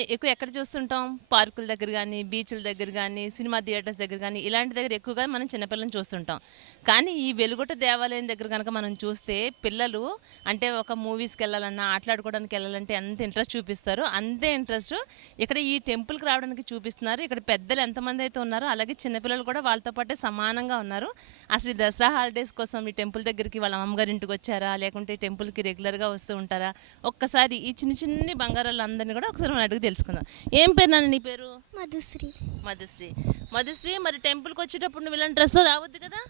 ఎక్కువ ఎక్కడ చూస్తుంటాం? పార్కుల దగ్గర కానీ బీచ్ల దగ్గర కానీ సినిమా థియేటర్స్ దగ్గర కానీ ఇలాంటి దగ్గర ఎక్కువగా మనం చిన్నపిల్లలను చూస్తుంటాం. కానీ ఈ వెలుగుట దేవాలయం దగ్గర కనుక మనం చూస్తే పిల్లలు అంటే ఒక మూవీస్కి వెళ్ళాలన్నా ఆటలాడుకోవడానికి వెళ్ళాలంటే ఎంత ఇంట్రెస్ట్ చూపిస్తారు అంతే ఇంట్రెస్ట్ ఇక్కడ ఈ టెంపుల్కి రావడానికి చూపిస్తున్నారు. ఇక్కడ పెద్దలు ఎంతమంది అయితే ఉన్నారో అలాగే చిన్నపిల్లలు కూడా వాళ్ళతో పాటే సమానంగా ఉన్నారు. అసలు ఈ దసరా హాలిడేస్ కోసం ఈ టెంపుల్ దగ్గరికి వాళ్ళ అమ్మగారి ఇంటికి వచ్చారా? లేకుంటే టెంపుల్కి రెగ్యులర్గా వస్తూ ఉంటారా? ఒక్కసారి ఈ చిన్న చిన్ని బంగారాలందరినీ కూడా ఒకసారి మనం తెలుసుకుందాం. ఏం పేరు నాన్న నీ పేరు? మధుశ్రీ. మధుశ్రీ. మధుశ్రీ మరి టెంపుల్కి వచ్చేటప్పుడు నువ్వు ఇలాంటి డ్రెస్లో రావద్దు కదా?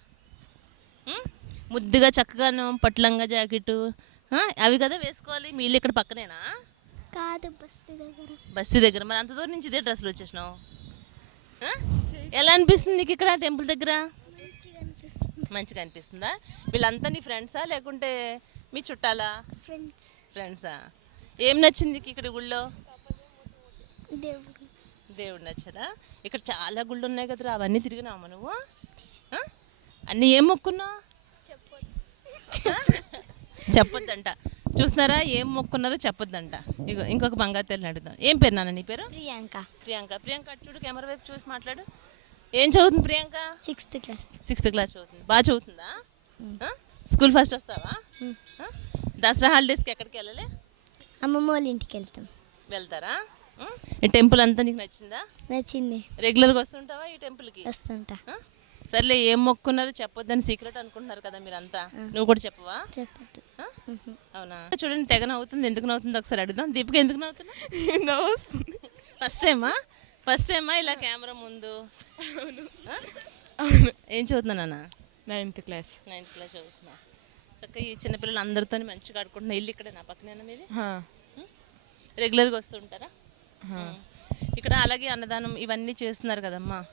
ముద్దుగా చక్కగాను పట్లంగా జాకెట్ అవి కదా వేసుకోవాలి. మీ ఇల్లు ఇక్కడ పక్కనేనా? కాదు బస్తీ దగ్గర. మరి అంత దూరం నుంచి ఇదే డ్రెస్లో వచ్చేసినావు? ఎలా అనిపిస్తుంది నీకు ఇక్కడ టెంపుల్ దగ్గర? మంచిగా అనిపిస్తుంది. వీళ్ళంతా నీ ఫ్రెండ్సా? లేకుంటే మీ చుట్టాలా? ఫ్రెండ్స్. ఫ్రెండ్సా? ఏం నచ్చింది ఇక్కడ గుళ్ళో? దేవుడు. దేవుడు నచ్చరా ఇక్కడ చాలా గుళ్ళు ఉన్నాయి కదరా అవన్నీ తిరిగినావా నువ్వు? అన్నీ ఏం మొక్కున్నావు? చెప్పొద్దంట. చూస్తున్నారా ఏం మొక్కున్నారో చెప్పొద్దంట. ఇగో ఇంకొక బంగారు తెల్లని అడుగుదాం. ఏం పేరు నాన్న నీ పేరు? ప్రియాంక. ప్రియాంక. ప్రియాంక చూడు కెమెరా వైపు చూసి మాట్లాడు. ఏం చదువుతుంది Priyanka? Sixth class. Sixth class చదువుతుంది. బాగా చదువుతుందా? స్కూల్ ఫస్ట్ వస్తావా? దసరా హాలిడేస్కి ఎక్కడికి వెళ్ళలే? అమ్మమ్మ వాళ్ళ ఇంటికి వెళ్తాం. వెళ్తారా? టెంపుల్ అంతా నీకు నచ్చిందా? నచ్చింది. రెగ్యులర్గా వస్తుంటావా ఈ టెంపుల్కి? వస్తుంటా? సర్లే ఏం మొక్కున్నారో చెప్పొద్దని సీక్రెట్ అనుకుంటున్నారు కదా మీరంతా. నువ్వు కూడా చెప్పవా? అవునా? చూడండి తెగ నవ్వుతుంది. ఎందుకు నవ్వుతుంది? ఒకసారి అడుగుదాం. దీపిక ఎందుకు నవ్వుతుంది? ఫస్ట్ టైమా ఫస్ట్ టైమా ఇలా కెమెరా ముందు? ఆ? ఏం చదువుతున్నా నాన్న? నైన్త్ క్లాస్ నైన్త్ క్లాస్ చదువుతున్నా. చక్కగా ఈ చిన్నపిల్లలు అందరితో మంచిగా ఆడుకుంటున్నా ఇల్లు ఇక్కడ నా పక్కనేనా మీది? రెగ్యులర్గా వస్తుంటారా ఇక్కడ అలాగే అన్నదానం ఇవన్నీ చేస్తున్నారు కదమ్మా.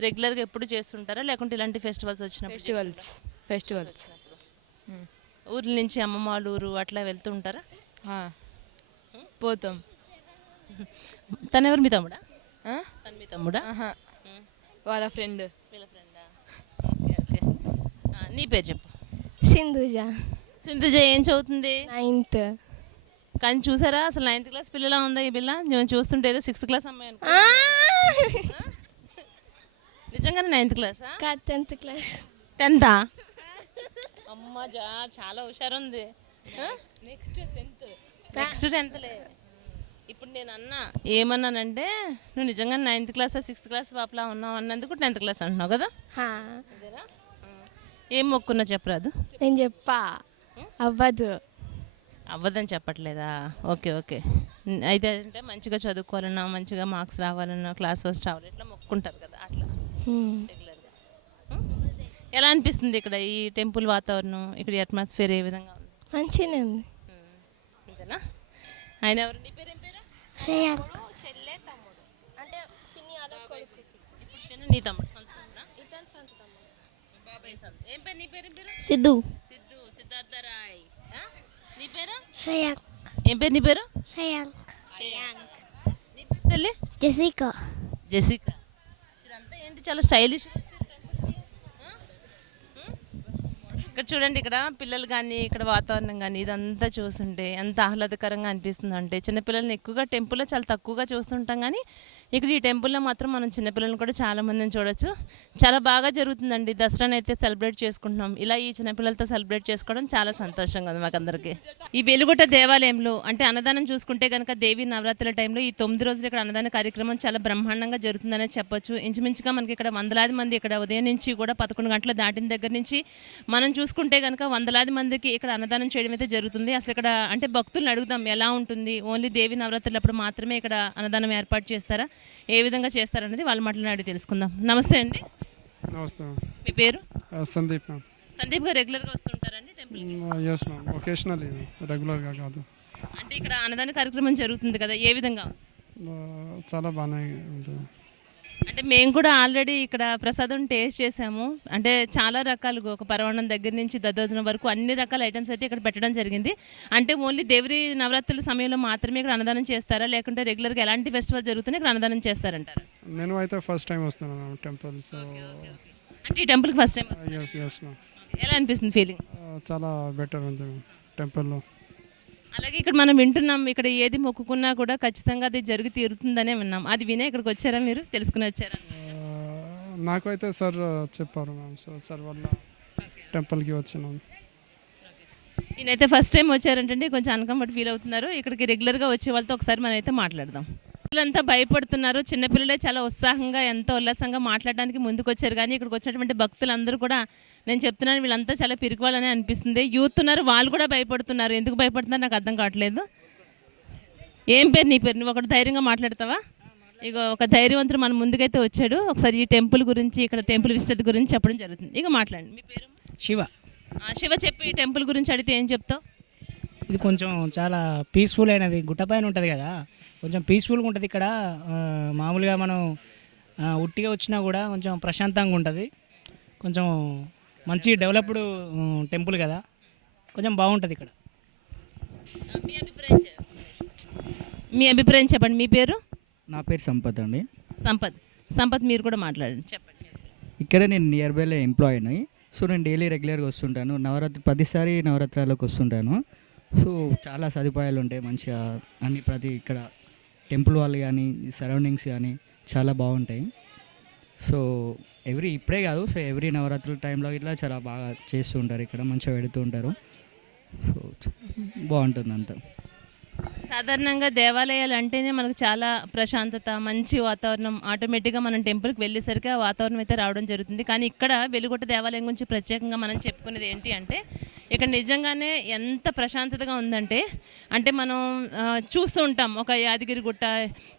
రెగ్యులర్గా ఎప్పుడు చేస్తుంటారా? లేకుంటే ఇలాంటి ఫెస్టివల్స్ వచ్చినప్పుడు ఫెస్టివల్స్ ఫెస్టివల్స్. ఊర్ల నుంచి అమ్మమ్మ వాళ్ళ ఊరు అట్లా వెళ్తూ ఉంటారా? పోతాం. తను ఎవరు మీ తమ్ముడా? ఆ? తను మీ తమ్ముడా. వాళ్ళ ఫ్రెండ్. వీళ్ళ ఫ్రెండా? Okay okay. నీ పేరు చెప్పు. సింధుజ. సింధుజ ఏం చదువుతుంది? నైన్త్. కానీ చూసారా? అసలు నైన్త్ క్లాస్ పిల్లలా ఉందా ఈ పిల్ల? నేను చూస్తుంటే ఏదో సిక్స్త్ క్లాస్ అమ్మాయి అనుకో. నిజంగానే నైన్త్ క్లాసా కాదు టెన్త్ క్లాస్ టెన్తా అమ్మ జా చాలా హుషారుంది. నెక్స్ట్ టెన్త్ నెక్స్ట్ టెన్త్లే ఇప్పుడు నేను అన్నా ఏమన్నానంటే నువ్వు నిజంగా నైన్త్ క్లాస్ సిక్స్త్ క్లాస్ పాపలా ఉన్నావు? అన్నందుకు టెన్త్ క్లాస్ అంటున్నావు కదా. ఏం మొక్కున్నా చెప్పరాదు? నేను చెప్పా. అవ్వదు. అవ్వదని చెప్పట్లేదా? Okay okay. అయితే అంటే మంచిగా చదువుకోవాలన్నా మంచిగా మార్క్స్ రావాలన్నా క్లాస్ ఫస్ట్ రావాలి ఇట్లా మొక్కుంటారు కదా అట్లా. రెగ్యులర్గా ఎలా అనిపిస్తుంది ఇక్కడ ఈ టెంపుల్ వాతావరణం? ఇక్కడ అట్మాస్ఫియర్ ఏ విధంగా ఉంది? మంచిగానే ఉంది. అంతేనా ఆయన ఎవరు? నీ పేరు ఏం పేరు ప్రియాంక ఇప్పుడు తిను నీ తమ్ముడు సొంత తమ్ముడా? మీ బాబాయ్ సొంత. ఏం పేరు? నీ పేరు ఏం పేరు? సిద్ధు. సిద్ధు సిద్ధార్థ రాయ్. శ్రేయాంక్ ఏం పేరు నీ పేరు? శ్రేయాంక్ నీ పేరు తల్లి? జెసికా జెసికా ఇదంతా ఏంటి చాలా స్టైలిష్ ఇక్కడ చూడండి ఇక్కడ పిల్లలు కానీ ఇక్కడ వాతావరణం కానీ ఇదంతా చూస్తుంటే ఎంత ఆహ్లాదకరంగా అనిపిస్తుంది అంటే చిన్నపిల్లల్ని ఎక్కువగా టెంపుల్లో చాలా తక్కువగా చూస్తుంటాం కానీ ఇక్కడ ఈ టెంపుల్లో మాత్రం మనం చిన్నపిల్లలను కూడా చాలా మందిని చూడొచ్చు. చాలా బాగా జరుగుతుందండి. దసరాని అయితే సెలబ్రేట్ చేసుకుంటున్నాం. ఇలా ఈ చిన్నపిల్లలతో సెలబ్రేట్ చేసుకోవడం చాలా సంతోషంగా ఉంది మాకందరికీ. ఈ వెలుగుట దేవాలయంలో అంటే అన్నదానం చూసుకుంటే కనుక దేవి నవరాత్రుల టైంలో ఈ తొమ్మిది రోజులు ఇక్కడ అన్నదాన కార్యక్రమం చాలా బ్రహ్మాండంగా జరుగుతుందనే చెప్పొచ్చు. ఇంచుమించుగా మనకి ఇక్కడ వందలాది మంది ఇక్కడ ఉదయం నుంచి కూడా పదకొండు గంటల దాటిన దగ్గర నుంచి మనం చూసుకుంటే కనుక వందలాది మందికి ఇక్కడ అన్నదానం చేయడం అయితే జరుగుతుంది. అసలు ఇక్కడ అంటే భక్తులను అడుగుదాం ఎలా ఉంటుంది? ఓన్లీ దేవి నవరాత్రులప్పుడు మాత్రమే ఇక్కడ అన్నదానం ఏర్పాటు చేస్తారా? ఏ విధంగా చేస్తారనేది వాళ్ళ మాటలను అడిగి తెలుసుకుందాం. నమస్తే అండి. నమస్తే మీ పేరు? సందీప్ మ్యామ్. సందీప్ గారు రెగ్యులర్గా వస్తుంటారండి టెంపుల్ ఎస్ మ్యామ్. రెగ్యులర్గా కాదు. అంటే ఇక్కడ అన్నదాన కార్యక్రమం జరుగుతుంది కదా ఏ విధంగా? చాలా బాగానే ఉంది అంటే మేము కూడా ఆల్రెడీ ఇక్కడ ప్రసాదం టేస్ట్ చేసాము. అంటే చాలా రకాలుగా ఒక పరవాణం దగ్గర నుంచి దద్దోజనం వరకు అన్ని రకాల ఐటమ్స్ అయితే ఇక్కడ పెట్టడం జరిగింది. అంటే ఓన్లీ దేవరి నవరాత్రుల సమయంలో మాత్రమే ఇక్కడ అన్నదానం చేస్తారా? లేకుంటే రెగ్యులర్గా ఎలాంటి ఫెస్టివల్ జరుగుతున్నాయి ఇక్కడ అన్నదానం చేస్తారంటారు? నేను అయితే ఫస్ట్ టైం వస్తున్నాను టెంపుల్ సో అంటే ఈ టెంపుల్కి ఫస్ట్ టైం ఎలా అనిపిస్తుంది ఫీలింగ్? చాలా బెటర్ ఉంది టెంపుల్లో. అలాగే ఇక్కడ మనం వింటున్నాం ఇక్కడ ఏది మొక్కుకున్నా కూడా ఖచ్చితంగా అది జరిగి తీరుతుందనే విన్నాం. అది వినే ఇక్కడికి వచ్చారా మీరు? తెలుసుకుని వచ్చారా? నాకు అయితే సార్ చెప్పారు మ్యామ్ సో సార్ వల్ల టెంపుల్కి వచ్చినాను నేనైతే ఫస్ట్ టైం వచ్చారంటే కొంచెం అన్కంఫర్ట్ ఫీల్ అవుతున్నారు. ఇక్కడికి రెగ్యులర్గా వచ్చే వాళ్ళతో ఒకసారి మనం అయితే మాట్లాడదాం. పిల్లలంతా భయపడుతున్నారు. చిన్నపిల్లలే చాలా ఉత్సాహంగా ఎంతో ఉల్లాసంగా మాట్లాడడానికి ముందుకు వచ్చారు కానీ ఇక్కడికి వచ్చినటువంటి భక్తులందరూ కూడా నేను చెప్తున్నాను వీళ్ళంతా చాలా పిరికివాళ్ళని అనిపిస్తుంది. యూత్ ఉన్నారు వాళ్ళు కూడా భయపడుతున్నారు. ఎందుకు భయపడుతున్నారు నాకు అర్థం కావట్లేదు. ఏం పేరు నీ పేరు? నువ్వు ఒకటి ధైర్యంగా మాట్లాడతావా? ఇక ఒక ధైర్యవంతుడు మన ముందుకైతే వచ్చాడు. ఒకసారి ఈ టెంపుల్ గురించి ఇక్కడ టెంపుల్ విశిష్టత గురించి చెప్పడం జరుగుతుంది. ఇక మాట్లాడండి. మీ పేరు? శివ. శివ చెప్పి ఈ టెంపుల్ గురించి అడిగితే ఏం చెప్తావు? ఇది కొంచెం చాలా పీస్ఫుల్ అయినది. గుట్ట పైన ఉంటుంది కదా. కొంచెం పీస్ఫుల్గా ఉంటుంది ఇక్కడ. మామూలుగా మనం ఉట్టిగా వచ్చినా కూడా కొంచెం ప్రశాంతంగా ఉంటుంది. కొంచెం మంచి డెవలప్డ్ టెంపుల్ కదా. కొంచెం బాగుంటుంది ఇక్కడ. మీ అభిప్రాయం మీ అభిప్రాయం చెప్పండి. మీ పేరు? నా పేరు సంపత్ అండి. సంపత్. సంపత్ మీరు కూడా మాట్లాడండి. చెప్పండి. ఇక్కడ నేను నియర్ బైలో ఎంప్లాయీని సో నేను డైలీ రెగ్యులర్గా వస్తుంటాను. నవరాత్రి ప్రతిసారి నవరాత్రాలకు వస్తుంటాను. సో చాలా సదుపాయాలు ఉంటాయి మంచిగా అన్ని ప్రతి ఇక్కడ. టెంపుల్ వాళ్ళు కానీ సరౌండింగ్స్ కానీ చాలా బాగుంటాయి. సో ఎవ్రీ ఇప్పుడే కాదు సో ఎవ్రీ నవరాత్రుల టైంలో ఇట్లా చాలా బాగా చేస్తూ ఉంటారు. ఇక్కడ మంచిగా పెడుతూ ఉంటారు. సో బాగుంటుంది అంతా సాధారణంగా దేవాలయాలు అంటేనే మనకు చాలా ప్రశాంతత మంచి వాతావరణం. ఆటోమేటిక్గా మనం టెంపుల్కి వెళ్ళేసరికి ఆ వాతావరణం అయితే రావడం జరుగుతుంది. కానీ ఇక్కడ వెలుగొట్ట దేవాలయం గురించి ప్రత్యేకంగా మనం చెప్పుకునేది ఏంటి అంటే ఇక్కడ నిజంగానే ఎంత ప్రశాంతతగా ఉందంటే అంటే మనం చూస్తూ ఉంటాం ఒక యాదగిరి గుట్ట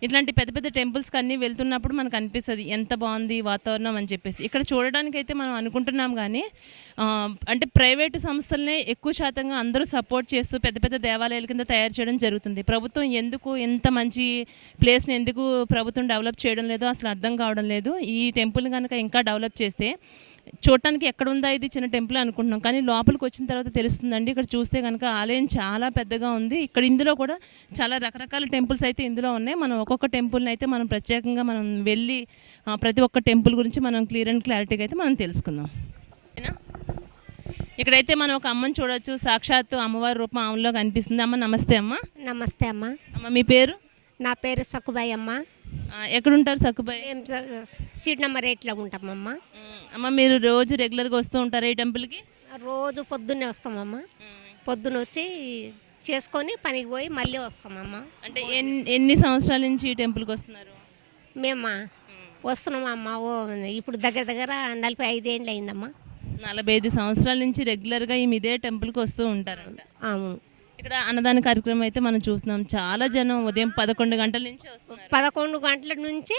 ఇట్లాంటి పెద్ద పెద్ద టెంపుల్స్కి అన్నీ వెళ్తున్నప్పుడు మనకు అనిపిస్తుంది ఎంత బాగుంది వాతావరణం అని చెప్పేసి. ఇక్కడ చూడడానికి అయితే మనం అనుకుంటున్నాం కానీ అంటే ప్రైవేటు సంస్థలనే ఎక్కువ శాతంగా అందరూ సపోర్ట్ చేస్తూ పెద్ద పెద్ద దేవాలయాల కింద తయారు చేయడం జరుగుతుంది. ప్రభుత్వం ఎందుకు ఎంత మంచి ప్లేస్ని ఎందుకు ప్రభుత్వం డెవలప్ చేయడం లేదో అసలు అర్థం కావడం లేదు. ఈ టెంపుల్ కనుక ఇంకా డెవలప్ చేస్తే చూడటానికి ఎక్కడ ఉందా ఇది చిన్న టెంపుల్ అనుకుంటున్నాం. కానీ లోపలికి వచ్చిన తర్వాత తెలుస్తుందండి. ఇక్కడ చూస్తే కనుక ఆలయం చాలా పెద్దగా ఉంది. ఇక్కడ ఇందులో కూడా చాలా రకరకాల టెంపుల్స్ అయితే ఇందులో ఉన్నాయి. మనం ఒక్కొక్క టెంపుల్ని అయితే మనం ప్రత్యేకంగా మనం వెళ్ళి ప్రతి ఒక్క టెంపుల్ గురించి మనం క్లియర్ అండ్ క్లారిటీగా అయితే మనం తెలుసుకుందాం. ఇక్కడైతే మనం ఒక అమ్మని చూడొచ్చు. సాక్షాత్తు అమ్మవారి రూపం ఆమెలో కనిపిస్తుంది. అమ్మ నమస్తే అమ్మ. నమస్తే అమ్మ. అమ్మ మీ పేరు? నా పేరు ఆ, ఎక్కడుంటారు సక్కుబాయ్? మేము స- సీట్ నెంబర్ ఎయిట్లో ఉంటామమ్మ. అమ్మ మీరు రోజు రెగ్యులర్గా వస్తూ ఉంటారా ఈ టెంపుల్కి? రోజు పొద్దున్నే వస్తామమ్మ. పొద్దున్న వచ్చి చేసుకొని పనికి పోయి మళ్ళీ వస్తామమ్మ. అంటే ఎన్ని ఎన్ని సంవత్సరాల నుంచి ఈ టెంపుల్కి వస్తున్నారు? మేమా? వస్తున్నామమ్మ. ఓ ఇప్పుడు దగ్గర దగ్గర నలభై ఐదేళ్ళు అయిందమ్మా. నలభై ఐదు సంవత్సరాల నుంచి రెగ్యులర్గా ఈ ఇదే టెంపుల్కి వస్తూ ఉంటారంట. అవును. ఇక్కడ అన్నదాన కార్యక్రమం అయితే మనం చూస్తున్నాం. చాలా జనం ఉదయం పదకొండు గంటల నుంచి వస్తున్నారు. పదకొండు గంటల నుంచి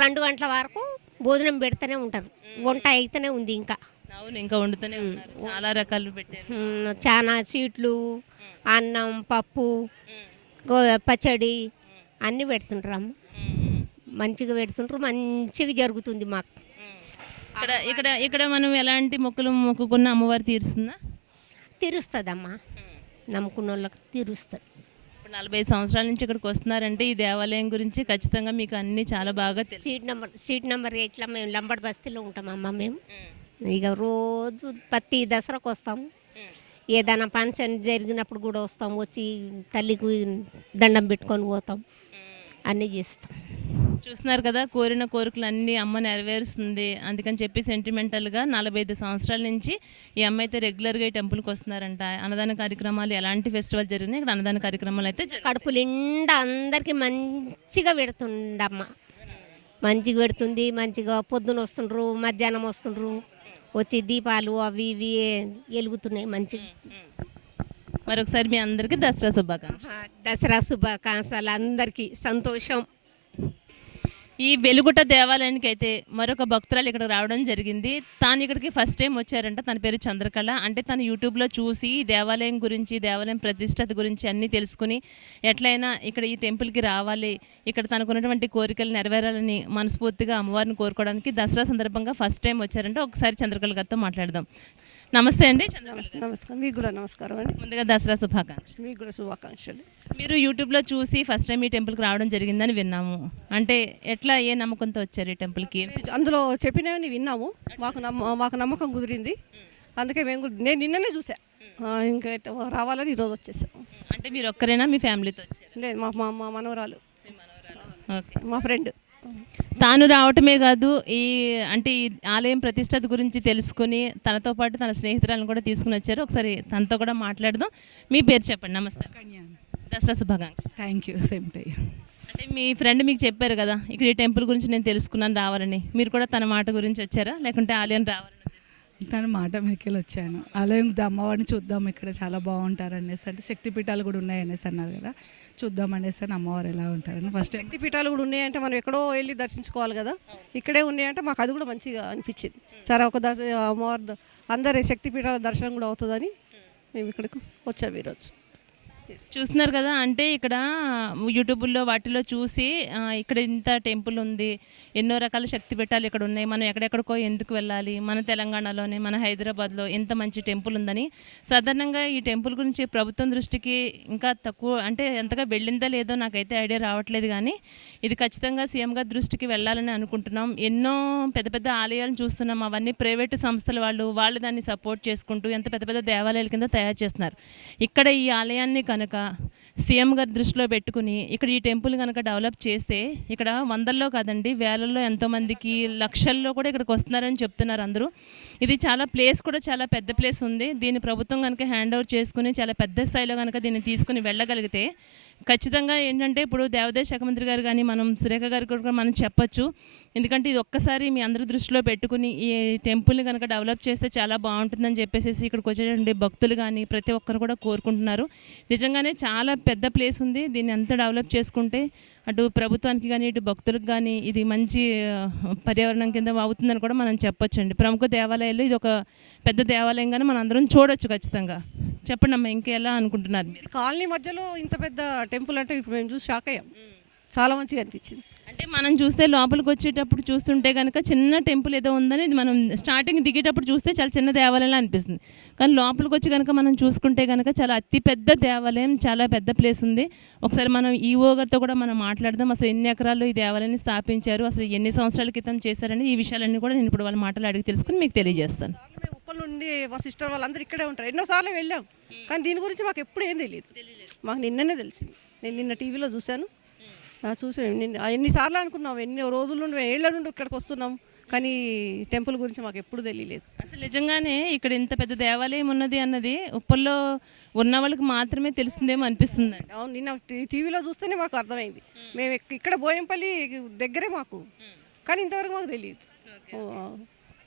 రెండు గంటల వరకు భోజనం పెడుతూనే ఉంటారు. వంట అయితేనే ఉంది ఇంకా. అవును ఇంకా వండుతూనే ఉన్నారు. చాలా రకాలు పెట్టారు. చాలా సీట్లు అన్నం పప్పు పచ్చడి అన్నీ పెడుతుంటారు అమ్మ. మంచిగా పెడుతుంటారు మంచిగా జరుగుతుంది మాకు. ఇక్కడ ఇక్కడ ఇక్కడ మనం ఎలాంటి మొక్కులు మొక్కుకున్న అమ్మవారు తీరుస్తుందా? తీరుస్తుందమ్మా. నమ్ముకున్న వాళ్ళకి తీరుస్తుంది ఇప్పుడు నలభై ఐదు సంవత్సరాల నుంచి ఇక్కడికి వస్తున్నారంటే ఈ దేవాలయం గురించి ఖచ్చితంగా మీకు అన్ని చాలా బాగా తెలుసు. సీట్ నెంబర్ సీట్ నెంబర్ ఎయిట్లో మేము లంబడి బస్తీలో ఉంటామమ్మా మేము. ఇక రోజు ప్రతి దసరాకు వస్తాం. ఏదైనా ఫంక్షన్ జరిగినప్పుడు కూడా వస్తాం. వచ్చి తల్లికి దండం పెట్టుకొని పోతాం. అన్నీ చేస్తాం. చూస్తున్నారు కదా కోరిన కోరికలు అన్నీ అమ్మ నెరవేరుస్తుంది. అందుకని చెప్పి సెంటిమెంటల్గా నలభై ఐదు సంవత్సరాల నుంచి ఈ అమ్మ అయితే రెగ్యులర్గా ఈ టెంపుల్కి వస్తున్నారంట. అన్నదాన కార్యక్రమాలు ఎలాంటి ఫెస్టివల్ జరిగినాయి ఇక్కడ అన్నదాన కార్యక్రమాలు అయితే. కడుపు నిండా అందరికీ మంచిగా పెడుతుందమ్మ. మంచిగా పెడుతుంది మంచిగా పొద్దున వస్తుండ్రు మధ్యాహ్నం వస్తుండ్రు. వచ్చి దీపాలు అవి ఇవి వెలుగుతున్నాయి మంచిగా. మరొకసారి మీ అందరికీ దసరా శుభాకాంక్షలు. ఆ, దసరా శుభాకాంక్షలు అందరికీ. సంతోషం. ఈ వెలుగుట దేవాలయానికి అయితే మరొక భక్తురాలు ఇక్కడ రావడం జరిగింది. తాను ఇక్కడికి ఫస్ట్ టైం వచ్చారంట. తన పేరు చంద్రకళ. అంటే తను యూట్యూబ్లో చూసి దేవాలయం గురించి దేవాలయం ప్రతిష్టత గురించి అన్నీ తెలుసుకుని ఎట్లయినా ఇక్కడ ఈ టెంపుల్కి రావాలి. ఇక్కడ తనకున్నటువంటి కోరికలు నెరవేరాలని మనస్ఫూర్తిగా అమ్మవారిని కోరుకోవడానికి దసరా సందర్భంగా ఫస్ట్ టైం వచ్చారంటే. ఒకసారి చంద్రకళ గారితో మాట్లాడదాం. నమస్తే అండి. నమస్కారం. మీకు కూడా నమస్కారం అండి. ముందుగా దసరా శుభాకాంక్షలు. మీకు కూడా శుభాకాంక్షలు. మీరు యూట్యూబ్లో చూసి ఫస్ట్ టైం ఈ టెంపుల్కి రావడం జరిగిందని విన్నాము. అంటే ఎట్లా ఏ నమ్మకంతో వచ్చారు ఈ టెంపుల్కి? అందులో చెప్పినవని విన్నాము. మాకు నమ్మ మాకు నమ్మకం కుదిరింది. అందుకే మేము నేను నిన్ననే చూసా. ఇంకా రావాలని ఈరోజు వచ్చేసాం. అంటే మీరు ఒక్కరేనా మీ ఫ్యామిలీతో వచ్చారు? లేదు మా మా మా మనవరాలు? ఓకే. మా ఫ్రెండ్. తాను రావటమే కాదు ఈ అంటే ఈ ఆలయం ప్రతిష్టత గురించి తెలుసుకుని తనతో పాటు తన స్నేహితురాలను కూడా తీసుకుని వచ్చారు. ఒకసారి తనతో కూడా మాట్లాడదాం. మీ పేరు చెప్పండి. నమస్తే. దసరా శుభాకాంక్ష థ్యాంక్ యూ సేమ్ టు అంటే మీ ఫ్రెండ్ మీకు చెప్పారు కదా ఇక్కడ ఈ టెంపుల్ గురించి నేను తెలుసుకున్నాను రావాలని. మీరు కూడా తన మాట గురించి వచ్చారా? లేకుంటే ఆలయం రావాలని? తన మాట మీదకెళ్ళి వచ్చాను. ఆలయం అమ్మవారిని చూద్దాం ఇక్కడ చాలా బాగుంటారు అనేసి అంటే శక్తిపీఠాలు కూడా ఉన్నాయి అనేసి అన్నారు కదా. చూద్దాం అనేసి అని అమ్మవారు ఎలా ఉంటారని ఫస్ట్ శక్తి పీఠాలు కూడా ఉన్నాయంటే మనం ఎక్కడో వెళ్ళి దర్శించుకోవాలి కదా. ఇక్కడే ఉన్నాయంటే మాకు అది కూడా మంచిగా అనిపించింది. సరే ఒక దర్శ అమ్మవారి అందరి శక్తి పీఠాల దర్శనం కూడా అవుతుందని మేము ఇక్కడికి వచ్చాము ఈరోజు. చూస్తున్నారు కదా అంటే ఇక్కడ యూట్యూబ్లో వాటిలో చూసి ఇక్కడ ఇంత టెంపుల్ ఉంది ఎన్నో రకాల శక్తి పెట్టాలి ఇక్కడ ఉన్నాయి మనం ఎక్కడెక్కడికో ఎందుకు వెళ్ళాలి మన తెలంగాణలోనే మన హైదరాబాద్లో ఎంత మంచి టెంపుల్ ఉందని. సాధారణంగా ఈ టెంపుల్ గురించి ప్రభుత్వం దృష్టికి ఇంకా తక్కువ అంటే ఎంతగా వెళ్ళిందా లేదో నాకైతే ఐడియా రావట్లేదు కానీ ఇది ఖచ్చితంగా సీఎం గారి దృష్టికి వెళ్ళాలని అనుకుంటున్నాం. ఎన్నో పెద్ద పెద్ద ఆలయాలను చూస్తున్నాం అవన్నీ ప్రైవేటు సంస్థల వాళ్ళు వాళ్ళు దాన్ని సపోర్ట్ చేసుకుంటూ ఎంత పెద్ద పెద్ద దేవాలయాల కింద తయారు చేస్తున్నారు. ఇక్కడ ఈ ఆలయాన్ని కనుక సీఎం గారి దృష్టిలో పెట్టుకుని ఇక్కడ ఈ టెంపుల్ కనుక డెవలప్ చేస్తే ఇక్కడ వందల్లో కాదండి వేలల్లో ఎంతోమందికి లక్షల్లో కూడా ఇక్కడికి వస్తున్నారని చెప్తున్నారు అందరూ. ఇది చాలా ప్లేస్ కూడా చాలా పెద్ద ప్లేస్ ఉంది. దీన్ని ప్రభుత్వం కనుక హ్యాండ్ ఓవర్ చేసుకుని చాలా పెద్ద స్థాయిలో కనుక దీన్ని తీసుకుని వెళ్ళగలిగితే ఖచ్చితంగా ఏంటంటే ఇప్పుడు దేవాదాయ శాఖ మంత్రి గారు కానీ మనం సురేఖ గారు కూడా మనం చెప్పొచ్చు. ఎందుకంటే ఇది ఒక్కసారి మీ అందరి దృష్టిలో పెట్టుకుని ఈ టెంపుల్ని కనుక డెవలప్ చేస్తే చాలా బాగుంటుందని చెప్పేసి ఇక్కడికి వచ్చేటువంటి భక్తులు కానీ ప్రతి ఒక్కరు కూడా కోరుకుంటున్నారు. నిజంగానే చాలా పెద్ద ప్లేస్ ఉంది. దీన్ని ఎంత డెవలప్ చేసుకుంటే అటు ప్రభుత్వానికి కానీ ఇటు భక్తులకు కానీ ఇది మంచి పర్యావరణం కింద అవుతుందని కూడా మనం చెప్పొచ్చండి. ప్రముఖ దేవాలయాలు ఇది ఒక పెద్ద దేవాలయంగానే మనం అందరం చూడొచ్చు ఖచ్చితంగా. చెప్పండి అమ్మా ఇంకెలా అనుకుంటున్నారు మీరు? కాలనీ మధ్యలో ఇంత పెద్ద టెంపుల్ అంటే ఇప్పుడు మేము చూసి షాక్ అయ్యాం. చాలా మంచిగా అనిపించింది. అంటే మనం చూస్తే లోపలికి వచ్చేటప్పుడు చూస్తుంటే కనుక చిన్న టెంపుల్ ఏదో ఉందని మనం స్టార్టింగ్ దిగేటప్పుడు చూస్తే చాలా చిన్న దేవాలయం అనిపిస్తుంది. కానీ లోపలికి వచ్చి కనుక మనం చూసుకుంటే కనుక చాలా అతి పెద్ద దేవాలయం చాలా పెద్ద ప్లేస్ ఉంది. ఒకసారి మనం ఈఓ గారితో కూడా మనం మాట్లాడదాం. అసలు ఎన్ని ఎకరాల్లో ఈ దేవాలయాన్ని స్థాపించారు? అసలు ఎన్ని సంవత్సరాల క్రితం చేశారని ఈ విషయాలన్నీ కూడా నేను ఇప్పుడు వాళ్ళ మాటలు అడిగి తెలుసుకుని మీకు తెలియజేస్తాను. మేము నుండి మా సిస్టర్ వాళ్ళందరూ ఇక్కడే ఉంటారు. ఎన్నోసార్లు వెళ్ళాం. కానీ దీని గురించి మాకు ఎప్పుడు ఏం తెలియదు. మాకు నిన్ననే తెలిసింది. నేను నిన్న టీవీలో చూశాను. చూసి. ఎన్నిసార్లు అనుకున్నాం ఎన్ని రోజుల నుండి ఏళ్ళ నుండి ఇక్కడికి వస్తున్నాం కానీ టెంపుల్ గురించి మాకు ఎప్పుడు తెలియలేదు. అసలు నిజంగానే ఇక్కడ ఇంత పెద్ద దేవాలయం ఉన్నది అన్నది ఉప్పల్లో ఉన్న వాళ్ళకి మాత్రమే తెలుస్తుందేమో అనిపిస్తుంది అవును నిన్న టీవీలో చూస్తేనే మాకు అర్థమైంది. మేము ఇక్- ఇక్కడ బోయంపల్లి దగ్గరే మాకు. కానీ ఇంతవరకు మాకు తెలియదు.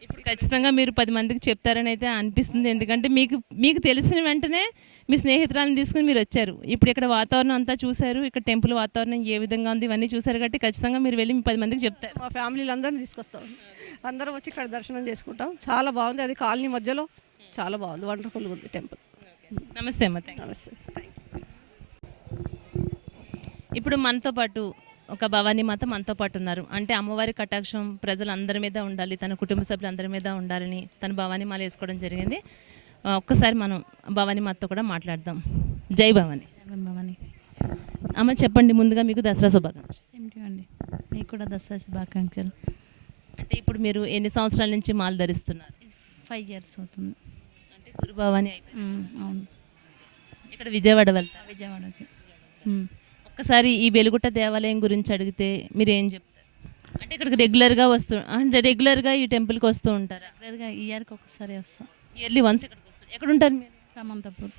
ఇప్పుడు ఖచ్చితంగా మీరు పది మందికి చెప్తారని అయితే అనిపిస్తుంది. ఎందుకంటే మీకు మీకు తెలిసిన వెంటనే మీ స్నేహితురాలను తీసుకుని మీరు వచ్చారు. ఇప్పుడు ఇక్కడ వాతావరణం అంతా చూశారు. ఇక్కడ టెంపుల్ వాతావరణం ఏ విధంగా ఉంది? ఇవన్నీ చూశారు కాబట్టి ఖచ్చితంగా మీరు వెళ్ళి మీ పది మందికి చెప్తారు. మా ఫ్యామిలీలు అందరిని తీసుకొస్తాం. అందరం వచ్చి ఇక్కడ దర్శనం చేసుకుంటాం. చాలా బాగుంది. అది కాలనీ మధ్యలో చాలా బాగుంది. వండర్ఫుల్గా ఉంది టెంపుల్. నమస్తే అమ్మ నమస్తే. ఇప్పుడు మనతో పాటు ఒక భవానీ మాత మనతో పాటు ఉన్నారు. అంటే అమ్మవారి కటాక్షం ప్రజలందరి మీద ఉండాలి తన కుటుంబ సభ్యులందరి మీద ఉండాలని తన భవానీ మాల వేసుకోవడం జరిగింది. ఒక్కసారి మనం భవానీ మాతతో కూడా మాట్లాడదాం. జై భవానీ. భవాని. అమ్మ చెప్పండి ముందుగా మీకు దసరా శుభాకాంక్షలు. అండి. మీకు కూడా దసరా శుభాకాంక్షలు. అంటే ఇప్పుడు మీరు ఎన్ని సంవత్సరాల నుంచి మాల ధరిస్తున్నారు? ఫైవ్ ఇయర్స్ అవుతుంది. అంటే గురు భవానీ అయిపోయింది మ్మ్, అవును. ఇక్కడ విజయవాడ వెళ్తారు? విజయవాడకి. ఒక్కసారి ఈ వెలుగుట దేవాలయం గురించి అడిగితే మీరు ఏం చెప్తారు? అంటే ఇక్కడికి రెగ్యులర్గా వస్తూ అంటే రెగ్యులర్గా ఈ టెంపుల్కి వస్తూ ఉంటారా? రెగ్యులర్గా ఇయర్కి ఒకసారి వస్తాం. ఇయర్లీ వన్స్ ఇక్కడికి వస్తారు ఎక్కడ ఉంటారు మీరు? రామంతపూర్.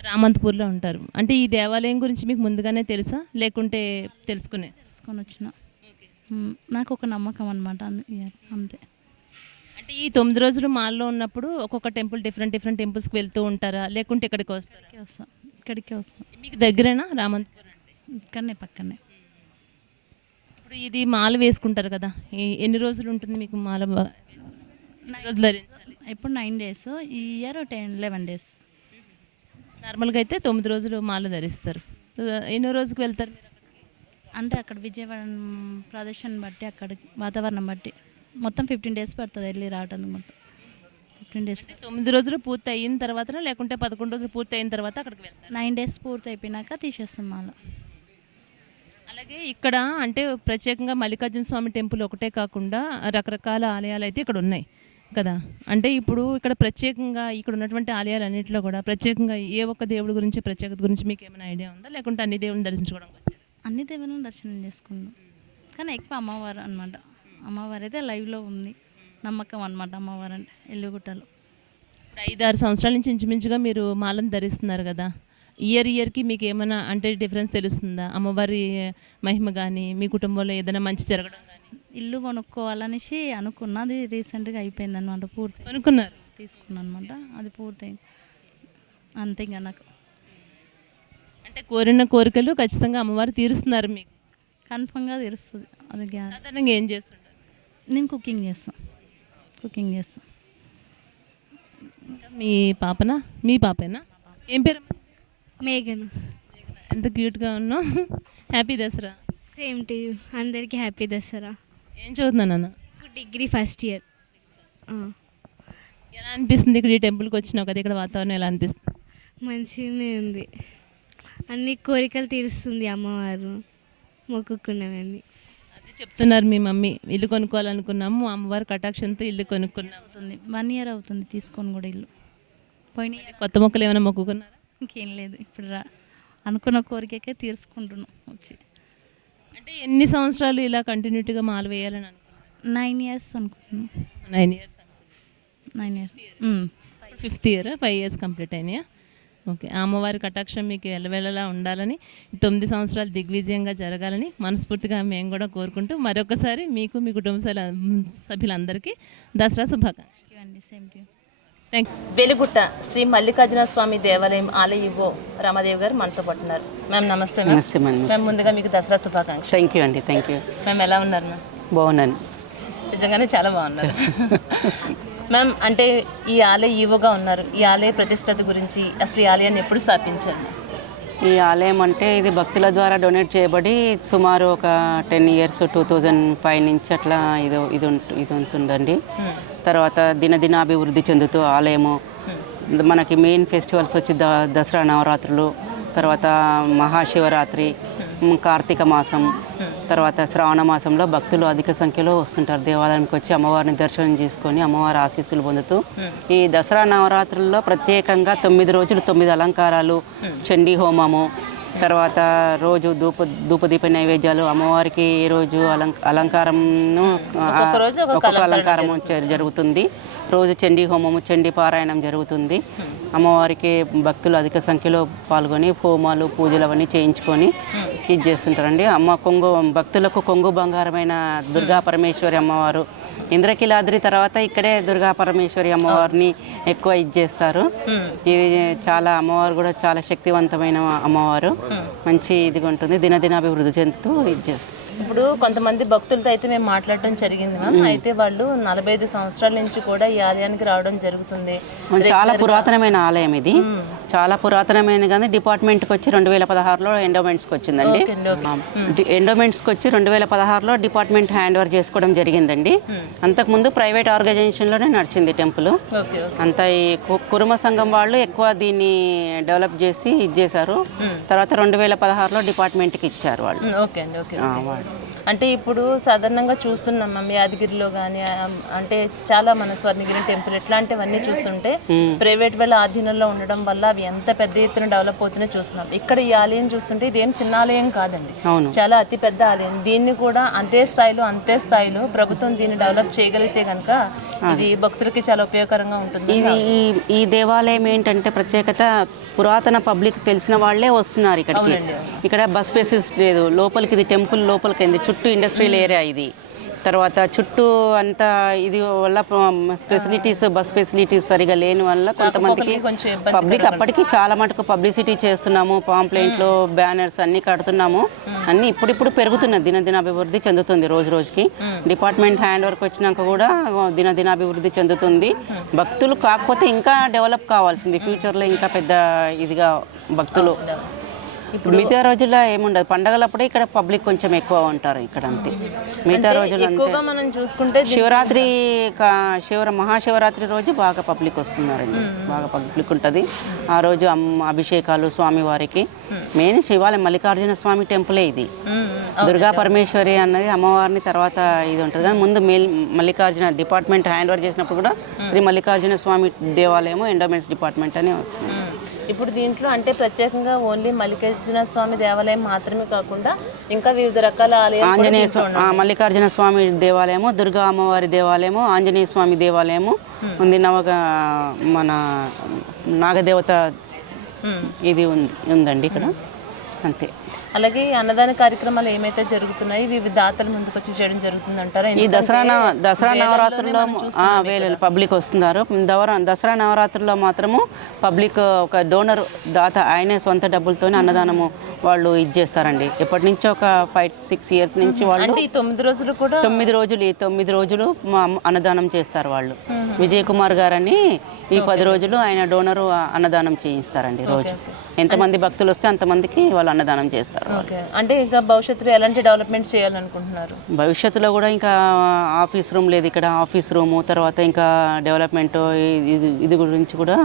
రామంతపూర్లో ఉంటారు. అంటే ఈ దేవాలయం గురించి మీకు ముందుగానే తెలుసా? లేకుంటే తెలుసుకునే? తెలుసుకొని వచ్చిన. నాకు ఒక నమ్మకం అనమాట అంతే. అంటే ఈ తొమ్మిది రోజులు మాల్లో ఉన్నప్పుడు ఒక్కొక్క టెంపుల్ డిఫరెంట్ డిఫరెంట్ టెంపుల్స్కి వెళ్తూ ఉంటారా? లేకుంటే ఇక్కడికి వస్తారా? వస్తాం. ఇక్కడికే వస్తాం. మీకు దగ్గరేనా రామంతపూర్ అంటే? ఇక్కడనే పక్కనే. ఇప్పుడు ఇది మాల వేసుకుంటారు కదా. ఎన్ని రోజులు ఉంటుంది మీకు మాల రోజులు ధరించాలి? ఇప్పుడు నైన్ డేస్ ఈ ఇయర్ టెన్ లెవెన్ డేస్. నార్మల్గా అయితే తొమ్మిది రోజులు మాల ధరిస్తారు. ఎన్నో రోజుకి వెళ్తారు? అంటే అక్కడ విజయవాడ ప్రదేశాన్ని బట్టి అక్కడికి వాతావరణం బట్టి మొత్తం ఫిఫ్టీన్ డేస్ పడుతుంది వెళ్ళి రావడానికి మొత్తం. Fifteen days. తొమ్మిది రోజులు పూర్తి అయిన తర్వాత లేకుంటే పదకొండు రోజులు పూర్తి అయిన తర్వాత అక్కడికి వెళ్తారు? నైన్ డేస్ పూర్తి అయిపోయినాక తీసేస్తాం మాల. అలాగే ఇక్కడ అంటే ప్రత్యేకంగా మల్లికార్జున స్వామి టెంపుల్ ఒకటే కాకుండా రకరకాల ఆలయాలు అయితే ఇక్కడ ఉన్నాయి. కదా? అంటే ఇప్పుడు ఇక్కడ ప్రత్యేకంగా ఇక్కడ ఉన్నటువంటి ఆలయాలన్నింటిలో కూడా ప్రత్యేకంగా ఏ ఒక్క దేవుడి గురించి ప్రత్యేకత గురించి మీకు ఏమైనా ఐడియా ఉందా? లేకుంటే అన్ని దేవుడిని దర్శించుకోవడానికి వచ్చారు? అన్ని దేవులను దర్శనం చేసుకున్నాం కానీ ఎక్కువ అమ్మవారు అనమాట అమ్మవారు అయితే లైవ్లో ఉంది. నమ్మకం అనమాట అమ్మవారు అంటే ఎల్లుగుట్టలో. ఇప్పుడు ఐదు ఆరు సంవత్సరాల నుంచి ఇంచుమించుగా మీరు మాలను ధరిస్తున్నారు కదా? ఇయర్ ఇయర్కి మీకు ఏమైనా అంటే డిఫరెన్స్ తెలుస్తుందా? అమ్మవారి మహిమ కానీ మీ కుటుంబంలో ఏదైనా మంచి జరగడం కానీ ఇల్లు కొనుక్కోవాలనేసి అనుకున్నా. అది రీసెంట్గా అయిపోయింది అనమాట పూర్తి. అనుకున్నారు. తీసుకున్నాను అనమాట అది పూర్తయింది. అంతే ఇంకా నాకు. అంటే కోరిన కోరికలు ఖచ్చితంగా అమ్మవారు తీరుస్తున్నారు మీకు. కన్ఫర్మ్గా తెలుస్తుంది అది గ్యా సాధారణంగా ఏం చేస్తుంటారు? నేను కుకింగ్ చేస్తాను. కుకింగ్ చేస్తాను. ఇంకా మీ పాపనా? మీ పాపేనా? ఏం పేరు మేఘన. ఎంత క్యూట్గా ఉన్నావు. హ్యాపీ దసరా. సేమ్ టు అందరికీ హ్యాపీ దసరా. ఏం చదువుతున్నాను నాన్న? Degree first year. ఎలా అనిపిస్తుంది ఇక్కడ ఈ టెంపుల్కి వచ్చినావు కదా? ఇక్కడ వాతావరణం ఎలా అనిపిస్తుంది? మంచిగానే ఉంది. అన్ని కోరికలు తీరుస్తుంది అమ్మవారు. మొక్కుకున్నవన్నీ. అదే చెప్తున్నారు మీ మమ్మీ. ఇల్లు కొనుక్కోవాలనుకున్నాము. అమ్మవారి కటాక్షంతో ఇల్లు కొనుక్కున్నాము. అవుతుంది. వన్ ఇయర్ అవుతుంది తీసుకొని కూడా ఇల్లు. పోయిన year కొత్త మొక్కలు ఏమైనా మొక్కుకున్నారా? ఇంకేం లేదు. ఇప్పుడు రా. అనుకున్న కోరికకే తీర్చుకుంటున్నాం వచ్చి. అంటే ఎన్ని సంవత్సరాలు ఇలా కంటిన్యూటీగా మాల వేయాలని అనుకున్నారు? నైన్ ఇయర్స్ అనుకుంటున్నాం. Nine years nine years fifth year five years complete అయినాయా? ఓకే అమ్మవారి కటాక్షం మీకు ఎల్లవేళలా ఉండాలని తొమ్మిది సంవత్సరాలు దిగ్విజయంగా జరగాలని మనస్ఫూర్తిగా మేము కూడా కోరుకుంటూ మరొకసారి మీకు మీ కుటుంబ సభ్యుల- సభ్యులందరికీ దసరా శుభాకాంక్షలు. వెలుగుట్ట శ్రీ మల్లికార్జున స్వామి దేవాలయం ఆలయ ఇవ్వో రామదేవ్ గారు మనతో పాటు ఉన్నారు మ్యామ్ నమస్తే నమస్తే. మ్యామ్ ముందుగా మీకు దసరా శుభాకాంక్షలు. థ్యాంక్ యూ అండి థ్యాంక్ యూ మ్యామ్ ఎలా ఉన్నారు మ్యామ్ బాగున్నాను. నిజంగానే చాలా బాగున్నారు. మ్యామ్ అంటే ఈ ఆలయ ఈవోగా ఉన్నారు. ఈ ఆలయ ప్రతిష్టత గురించి అసలు ఈ ఆలయాన్ని ఎప్పుడు స్థాపించారు? ఈ ఆలయం అంటే ఇది భక్తుల ద్వారా డొనేట్ చేయబడి సుమారు ఒక ten years two thousand five నుంచి అట్లా ఇది ఇది ఇది ఉంటుందండి. తర్వాత దినదినాభివృద్ధి చెందుతూ ఆలయము మనకి మెయిన్ ఫెస్టివల్స్ వచ్చి ద దసరా నవరాత్రులు తర్వాత మహాశివరాత్రి కార్తీక మాసం తర్వాత శ్రావణ మాసంలో భక్తులు అధిక సంఖ్యలో వస్తుంటారు. దేవాలయానికి వచ్చి అమ్మవారిని దర్శనం చేసుకొని అమ్మవారి ఆశీస్సులు పొందుతూ ఈ దసరా నవరాత్రుల్లో ప్రత్యేకంగా తొమ్మిది రోజులు తొమ్మిది అలంకారాలు చండీ హోమము తర్వాత రోజు ధూప ధూపదీప నైవేద్యాలు అమ్మవారికి ఏ రోజు అలంక అలంకారంను ఒక్కొక్క అలంకారం జరుగుతుంది. రోజు చండీ హోమము చండీ పారాయణం జరుగుతుంది. అమ్మవారికి భక్తులు అధిక సంఖ్యలో పాల్గొని హోమాలు పూజలు అవన్నీ చేయించుకొని ఇది చేస్తుంటారండి. అమ్మ కొంగు భక్తులకు కొంగు బంగారమైన దుర్గా పరమేశ్వరి అమ్మవారు ఇంద్రకిలాద్రి తర్వాత ఇక్కడే దుర్గా పరమేశ్వరి అమ్మవారిని ఎక్కువ ఇది చేస్తారు. ఇది చాలా అమ్మవారు కూడా చాలా శక్తివంతమైన అమ్మవారు. మంచి ఇదిగా ఉంటుంది దినదినాభివృద్ధి చెందుతూ ఇది చేస్తారు. ఇప్పుడు కొంతమంది భక్తులతో అయితే మేము మాట్లాడటం జరిగింది మ్యామ్ అయితే వాళ్ళు నలభై ఐదు సంవత్సరాల నుంచి కూడా ఈ ఆలయానికి రావడం జరుగుతుంది. చాలా పురాతనమైన ఆలయం ఇది. చాలా పురాతనమైన కానీ డిపార్ట్మెంట్కి వచ్చి రెండు వేల పదహారులో ఎండోమెంట్స్కి వచ్చిందండి. ఎండోమెంట్స్కి వచ్చి రెండు వేల పదహారులో డిపార్ట్మెంట్ హ్యాండ్ ఓవర్ చేసుకోవడం జరిగిందండి. అంతకుముందు ప్రైవేట్ ఆర్గనైజేషన్లోనే నడిచింది టెంపుల్ అంత ఈ కురుమ సంఘం వాళ్ళు ఎక్కువ దీన్ని డెవలప్ చేసి ఇది చేశారు. తర్వాత రెండు వేల పదహారులో డిపార్ట్మెంట్కి ఇచ్చారు వాళ్ళు. వాళ్ళు. అంటే ఇప్పుడు సాధారణంగా చూస్తున్నాం మ్యామ్ యాదగిరిలో కానీ అంటే చాలా మన స్వర్ణగిరి టెంపుల్ ఇట్లాంటివన్నీ చూస్తుంటే ప్రైవేట్ వాళ్ళ ఆధీనంలో ఉండడం వల్ల అవి ఎంత పెద్ద ఎత్తున డెవలప్ అవుతున్నాయో చూస్తున్నాం. ఇక్కడ ఈ ఆలయం చూస్తుంటే ఇదేం చిన్న ఆలయం కాదండి. చాలా అతి పెద్ద ఆలయం. దీన్ని కూడా అంతే స్థాయిలో అంతే స్థాయిలో ప్రభుత్వం దీన్ని డెవలప్ చేయగలిగితే కనుక ఇది భక్తులకి చాలా ఉపయోగకరంగా ఉంటుంది ఇది ఈ ఈ దేవాలయం ఏంటంటే ప్రత్యేకత పురాతన పబ్లిక్ తెలిసిన వాళ్ళే వస్తున్నారు ఇక్కడికి. అవునండి, ఇక్కడ బస్ ఫెసిలిటీ లేదు. లోపలికి ఇది టెంపుల్ లోపలికి చుట్టూ ఇండస్ట్రియల్ ఏరియా ఇది. తర్వాత చుట్టూ అంతా ఇది వల్ల ఫెసిలిటీస్ బస్ ఫెసిలిటీస్ సరిగా లేని వల్ల కొంతమందికి పబ్లిక్ అప్పటికి చాలా మటుకు పబ్లిసిటీ చేస్తున్నాము పాంప్లెంట్లు బ్యానర్స్ అన్ని కడుతున్నాము. అన్ని ఇప్పుడిప్పుడు పెరుగుతున్నది దినదిన అభివృద్ధి చెందుతుంది రోజు రోజుకి. డిపార్ట్మెంట్ హ్యాండ్ వర్క్ వచ్చినాక కూడా దినదిన అభివృద్ధి చెందుతుంది భక్తులు కాకపోతే ఇంకా డెవలప్ కావాల్సింది. ఫ్యూచర్లో ఇంకా పెద్ద ఇదిగా భక్తులు మిగతా రోజుల్లో ఏముండదు. పండగలప్పుడే ఇక్కడ పబ్లిక్ కొంచెం ఎక్కువ ఉంటారు ఇక్కడ అంతే మిగతా రోజులు అంతే. మనం చూసుకుంటే శివరాత్రి శివర మహాశివరాత్రి రోజు బాగా పబ్లిక్ వస్తున్నారండి. బాగా పబ్లిక్ ఉంటుంది. ఆ రోజు అమ్మ అభిషేకాలు స్వామివారికి. మెయిన్ శివాలయం మల్లికార్జున స్వామి టెంపులే ఇది. దుర్గా పరమేశ్వరి అన్నది అమ్మవారిని తర్వాత ఇది ఉంటుంది కానీ ముందు మేల్ మల్లికార్జున డిపార్ట్మెంట్ హ్యాండ్ ఓవర్ చేసినప్పుడు కూడా శ్రీ మల్లికార్జున స్వామి దేవాలయం ఎండోమెంట్స్ డిపార్ట్మెంట్ అనే వస్తుంది. ఇప్పుడు దీంట్లో అంటే ప్రత్యేకంగా ఓన్లీ మల్లికార్జున స్వామి దేవాలయం మాత్రమే కాకుండా ఇంకా వివిధ రకాల ఆలయాలు ఆంజనేయ స్వామి మల్లికార్జున స్వామి దేవాలయము దుర్గా అమ్మవారి దేవాలయము ఆంజనేయ స్వామి దేవాలయము ఉంది. నవగ మన నాగదేవత. ఇది ఉంది ఉందండి ఇక్కడ. అంతే. అలాగే అన్నదాన కార్యక్రమాలు ఏమైతే జరుగుతున్నాయి ఇవి దాతల ముందుకు వచ్చి చేయడం జరుగుతుంది అంటారా ఈ దసరా దసరా నవరాత్రుల్లో వేలు పబ్లిక్ వస్తున్నారు. దవరా దసరా నవరాత్రుల్లో మాత్రము పబ్లిక్ ఒక డోనర్ దాత ఆయనే సొంత డబ్బులతోనే అన్నదానము వాళ్ళు ఇది చేస్తారండి. ఎప్పటి నుంచో ఒక ఫైవ్ సిక్స్ ఇయర్స్ నుంచి వాళ్ళు తొమ్మిది రోజులు కూడా తొమ్మిది రోజులు ఈ తొమ్మిది రోజులు అన్నదానం చేస్తారు వాళ్ళు. విజయ్ కుమార్ గారని ఈ పది రోజులు ఆయన డోనరు అన్నదానం చేయిస్తారండి రోజు. ఎంతమంది భక్తులు వస్తే అంతమందికి వాళ్ళు అన్నదానం చేస్తారు. ఓకే. అంటే ఇంకా భవిష్యత్తులో ఎలాంటి డెవలప్మెంట్ చేయాలనుకుంటున్నారు? భవిష్యత్తులో కూడా ఇంకా ఆఫీస్ రూమ్ లేదు. ఇక్కడ ఆఫీస్ రూము తర్వాత ఇంకా డెవలప్మెంట్ ఇది ఇది గురించి కూడా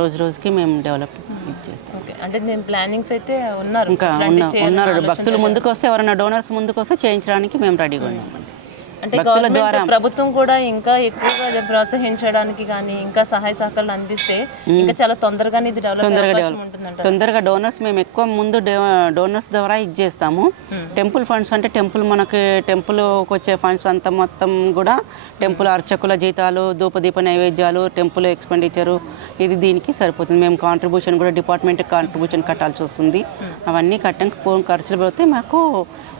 రోజు రోజుకి మేము డెవలప్ చేస్తాం. ఓకే. అంటే నేను ప్లానింగ్స్ అయితే ఉన్నారు. ఇంకా ఉన్నారు. భక్తులు ముందుకు వస్తే ఎవరైనా డోనర్స్ ముందుకు వస్తే చేయించడానికి మేము రెడీగా ఉన్నాం. అంటే భక్తుల గవర్నమెంట్ ద్వారా. ప్రభుత్వం కూడా ఇంకా ఎక్కువగా ప్రోత్సహించడానికి కానీ ఇంకా సహాయ సహకారాలు అందిస్తే ఇంకా చాలా తొందరగానే ఇది డెవలప్ తొందరగా డోనర్స్ మేము ఎక్కువ ముందు డోనర్స్ ద్వారా ఇది చేస్తాము. టెంపుల్ ఫండ్స్ అంటే టెంపుల్ మనకి టెంపుల్కి వచ్చే ఫండ్స్ అంతా మొత్తం కూడా టెంపుల్ అర్చకుల జీతాలు ధూపదీప నైవేద్యాలు టెంపుల్ ఎక్స్పెండిచరు ఇది దీనికి సరిపోతుంది. మేము కాంట్రిబ్యూషన్ కూడా డిపార్ట్మెంట్ కాంట్రిబ్యూషన్ కట్టాల్సి వస్తుంది. అవన్నీ కట్టడానికి ఖర్చులు పోతే మాకు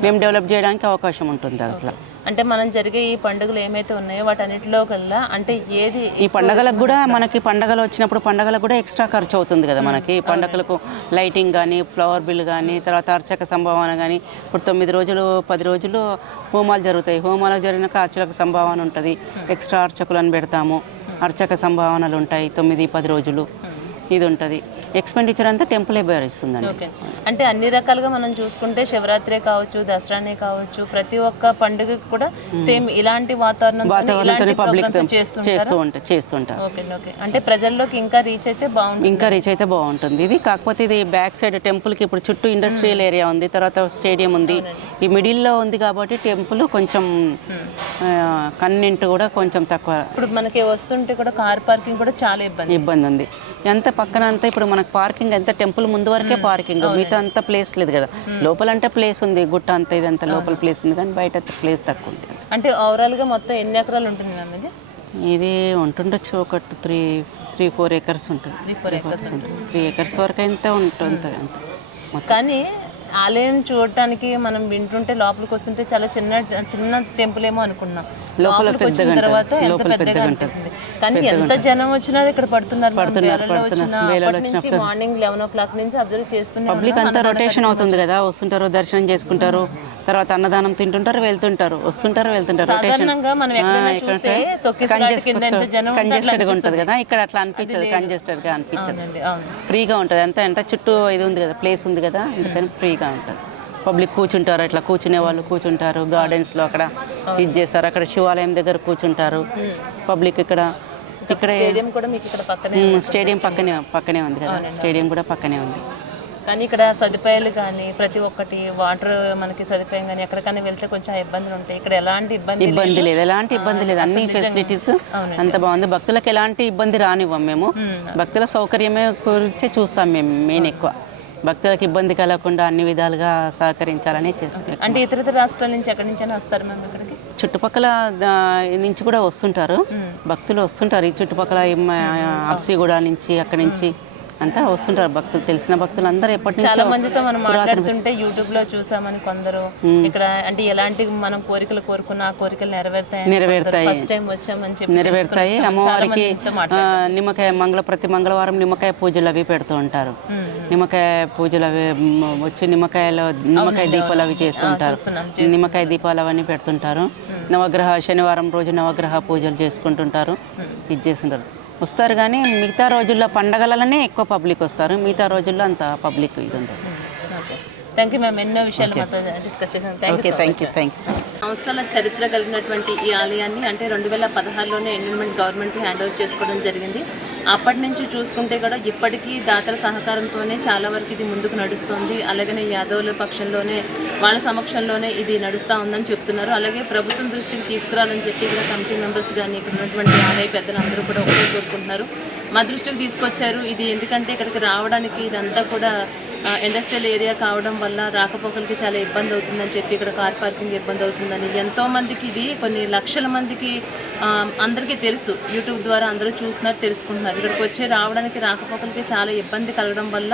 మేము డెవలప్ చేయడానికి అవకాశం ఉంటుంది అట్లా. అంటే మనం జరిగే ఈ పండుగలు ఏమైతే ఉన్నాయో వాటన్నిటిలో కల్లా అంటే ఏది ఈ పండగలకు కూడా మనకి పండగలు వచ్చినప్పుడు పండగలకు కూడా ఎక్స్ట్రా ఖర్చు అవుతుంది కదా మనకి. పండగలకు లైటింగ్ కానీ ఫ్లవర్ బిల్ కానీ తర్వాత అర్చక సంభావన కానీ ఇప్పుడు తొమ్మిది రోజులు పది రోజులు హోమాలు జరుగుతాయి. హోమాలకు జరిగినాక అర్చక సంభావన ఉంటుంది. ఎక్స్ట్రా అర్చకులను పెడతాము. అర్చక సంభావనలు ఉంటాయి తొమ్మిది పది రోజులు. ఇది ఉంటుంది. ఎక్స్పెండిచర్ అంతా టెంపులే భరిస్తుందండి. ఓకే అంటే అన్ని రకాలుగా మనం చూసుకుంటే శివరాత్రే కావచ్చు దసరానే కావచ్చు ప్రతి ఒక్క పండుగకి కూడా సేమ్ ఇలాంటి వాతావరణం పబ్లిక్ చేస్తూ ఉంటారు. చేస్తుంటారు అంటే ప్రజల్లోకి ఇంకా రీచ్ అయితే బాగుంటుంది. ఇంకా రీచ్ అయితే బాగుంటుంది. ఇది కాకపోతే ఇది బ్యాక్ సైడ్ టెంపుల్కి ఇప్పుడు చుట్టూ ఇండస్ట్రియల్ ఏరియా ఉంది తర్వాత స్టేడియం ఉంది. ఈ మిడిల్లో ఉంది కాబట్టి టెంపుల్ కొంచెం కన్నెంట్ కూడా కొంచెం తక్కువ ఇప్పుడు మనకి వస్తుంటే కూడా కార్ పార్కింగ్ కూడా చాలా ఇబ్బంది. ఇబ్బంది ఉంది. ఎంత పక్కన అంతా ఇప్పుడు మనకు పార్కింగ్ ఎంత టెంపుల్ ముందు వరకే పార్కింగ్. మిగతా అంతా ప్లేస్ లేదు కదా. లోపల అంటే ప్లేస్ ఉంది గుట్ట అంతా ఇదంతా లోపల ప్లేస్ ఉంది కానీ బయట ప్లేస్ తక్కువ ఉంది. అంటే ఓవరాల్గా మొత్తం ఎన్ని ఎకరాలు ఉంటుంది మ్యామ్ ఇది? ఇది ఉంటుండొచ్చు ఒక త్రీ త్రీ ఫోర్ ఏకర్స్ ఉంటుంది. Three four acres three acres వరకు అయితే ఉంటుంది అంత. కానీ ఆలయం చూడటానికి మనం వింటుంటే లోపలికి వస్తుంటే చాలా చిన్న చిన్న టెంపుల్ ఏమో అనుకున్నాం. లోపల లోపలికి వచ్చిన పెద్దగా తర్వాత ఉంటుంది. ఎంత లోపల పెద్దగా పెద్దగా అనిపిస్తుంది. కానీ ఎంత జనం వచ్చినా ఇక్కడ పడుతున్నారు పడుతున్నారు, పడుతున్నారు. వచ్చినా వేలల్లో అప్పటి నుంచి మార్నింగ్ లెవెన్ ఓ క్లాక్ నుంచి అబ్జర్వ్ చేస్తున్నాం పబ్లిక్ అంతా రొటేషన్ అవుతుంది కదా వస్తుంటారు దర్శనం చేసుకుంటారు తర్వాత అన్నదానం తింటుంటారు వెళ్తుంటారు వస్తుంటారు వెళ్తుంటారు. రొటేషన్ సాధారణంగా మనం ఎక్కడైనా చూస్తే అట్లా కంజెస్టెడ్గా ఉంటుంది. కదా ఇక్కడ అట్లా అనిపించదు కంజెస్టెడ్గా అనిపించదు. అవునండి అవును. ఫ్రీగా ఉంటుంది. అంతా ఎంత చుట్టూ ఇది ఉంది కదా ప్లేస్ ఉంది కదా అందుకని ఫ్రీగా ఉంటుంది. పబ్లిక్ కూర్చుంటారు అట్లా కూర్చునే వాళ్ళు కూర్చుంటారు గార్డెన్స్లో అక్కడ ఇది చేస్తారు అక్కడ శివాలయం దగ్గర కూర్చుంటారు. పబ్లిక్ ఇక్కడ ఇక్కడ స్టేడియం కూడా మీకు ఇక్కడ పక్కనే స్టేడియం పక్కనే పక్కనే ఉంది కదా. స్టేడియం కూడా పక్కనే ఉంది. కానీ ఇక్కడ సదుపాయాలు కానీ ప్రతి ఒక్కటి వాటర్ మనకి సదుపాయం కానీ ఎక్కడికైనా వెళ్తే కొంచెం ఇబ్బందులు ఉంటాయి. ఇక్కడ ఎలాంటి ఇబ్బంది ఇబ్బంది లేదు ఎలాంటి ఇబ్బంది లేదు. అన్ని ఫెసిలిటీస్ అంత బాగుంది. భక్తులకు ఎలాంటి ఇబ్బంది రానివ్వం మేము. భక్తుల సౌకర్యమే గురించి చూస్తాం మేము మెయిన్ ఎక్కువ. భక్తులకు ఇబ్బంది కలగకుండా అన్ని విధాలుగా సహకరించాలని చేస్తాం అంటే ఇతర ఇతర రాష్ట్రాల నుంచి ఎక్కడి నుంచైనా వస్తారు మేము ఇక్కడికి చుట్టుపక్కల నుంచి కూడా వస్తుంటారు. భక్తులు వస్తుంటారు ఈ చుట్టుపక్కల అప్సిగూడ నుంచి అక్కడి నుంచి. అంతా వస్తుంటారు భక్తులు తెలిసిన భక్తులు అందరూ ఎప్పటి చాలా మందితో మనం మాట్లాడుతుంటే యూట్యూబ్లో చూసామని కొందరు ఇక్కడ అంటే ఎలాంటి మనం కోరికలు కోరుకున్న ఆ కోరికలు నెరవేరుతాయి నెరవేరుతాయి. ఫస్ట్ టైం వచ్చామని చెప్పి నెరవేరుతాయి. అమ్మవారికి. నిమ్మకాయ మంగళ ప్రతి మంగళవారం నిమ్మకాయ పూజలు అవి పెడుతూ ఉంటారు. నిమ్మకాయ పూజలు అవి వచ్చి నిమ్మకాయలో నిమ్మకాయ దీపాలు అవి చేస్తుంటారు నిమ్మకాయ దీపాలు అవన్నీ పెడుతుంటారు. నవగ్రహ శనివారం రోజు నవగ్రహ పూజలు చేసుకుంటుంటారు. ఇది చేస్తుంటారు. వస్తారు కానీ మిగతా రోజుల్లో పండగలనే ఎక్కువ పబ్లిక్ వస్తారు. మిగతా రోజుల్లో అంత పబ్లిక్ ఇది ఉంటుంది థ్యాంక్ యూ మ్యామ్ ఎన్నో విషయాలు మాతో డిస్కస్ చేసాం thank okay you thank you thank you సంవత్సరాల చరిత్ర కలిగినటువంటి ఈ ఆలయాన్ని అంటే రెండు వేల పదహారులోనే ఎండోన్మెంట్ గవర్నమెంట్ హ్యాండ్ ఓవర్ చేసుకోవడం జరిగింది. అప్పటి నుంచి చూసుకుంటే కూడా ఇప్పటికీ దాతల సహకారంతోనే చాలా వరకు ఇది ముందుకు నడుస్తుంది. అలాగనే యాదవుల పక్షంలోనే వాళ్ళ సమక్షంలోనే ఇది నడుస్తూ ఉందని చెప్తున్నారు. అలాగే ప్రభుత్వం దృష్టికి తీసుకురావాలని చెప్పి ఇక్కడ కమిటీ మెంబర్స్ కానీ ఇక్కడ ఉన్నటువంటి ఆలయ పెద్దలు అందరూ కూడా ఒకటే కోరుకుంటున్నారు మా దృష్టికి తీసుకొచ్చారు. ఇది ఎందుకంటే ఇక్కడికి రావడానికి ఇదంతా కూడా ఇండస్ట్రియల్ ఏరియా కావడం వల్ల రాకపోకలకి చాలా ఇబ్బంది అవుతుందని చెప్పి ఇక్కడ కార్ పార్కింగ్ ఇబ్బంది అవుతుందని ఎంతోమందికి ఇది కొన్ని లక్షల మందికి అందరికీ తెలుసు. యూట్యూబ్ ద్వారా అందరూ చూస్తున్నారు తెలుసుకుంటున్నారు. ఇక్కడికి వచ్చి రావడానికి రాకపోకలకి చాలా ఇబ్బంది కలగడం వల్ల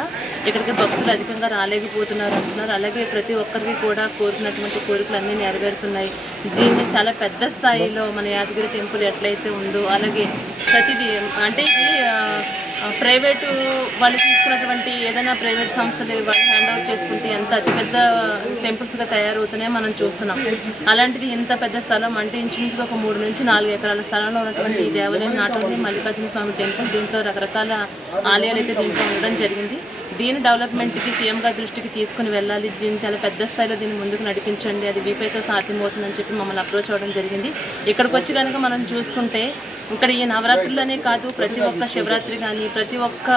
ఇక్కడికి భక్తులు అధికంగా రాలేకపోతున్నారు అంటున్నారు. అలాగే ప్రతి ఒక్కరికి కూడా కోరుకున్నటువంటి కోరికలు అన్నీ నెరవేరుతున్నాయి. దీన్ని చాలా పెద్ద స్థాయిలో మన యాదగిరి టెంపుల్ ఎట్లయితే ఉందో అలాగే ప్రతిదీ అంటే ఇది ప్రైవేటు వాళ్ళు తీసుకున్నటువంటి ఏదైనా ప్రైవేట్ సంస్థలు వాళ్ళు హ్యాండ్ ఓవర్ చేసుకుంటే ఎంత అతిపెద్ద టెంపుల్స్గా తయారవుతున్నాయో మనం చూస్తున్నాం. అలాంటిది ఇంత పెద్ద స్థలం అంటే ఇంచుమించుగా ఒక మూడు నుంచి నాలుగు ఎకరాల స్థలంలో ఉన్నటువంటి దేవాలయం నాటుంది మల్లికార్జున స్వామి టెంపుల్ దీంట్లో రకరకాల ఆలయాలు అయితే దీంట్లో ఉండడం జరిగింది. దీని డెవలప్మెంట్కి సీఎం గారి దృష్టికి తీసుకుని వెళ్ళాలి. దీన్ని చాలా పెద్ద స్థాయిలో దీన్ని ముందుకు నడిపించండి. అది వీపైతో సాధ్యమవుతుందని చెప్పి మమ్మల్ని అప్రోచ్ అవ్వడం జరిగింది. ఇక్కడికి వచ్చి కనుక మనం చూసుకుంటే ఇక్కడ ఈ నవరాత్రులనే కాదు ప్రతి ఒక్క శివరాత్రి కానీ ప్రతి ఒక్క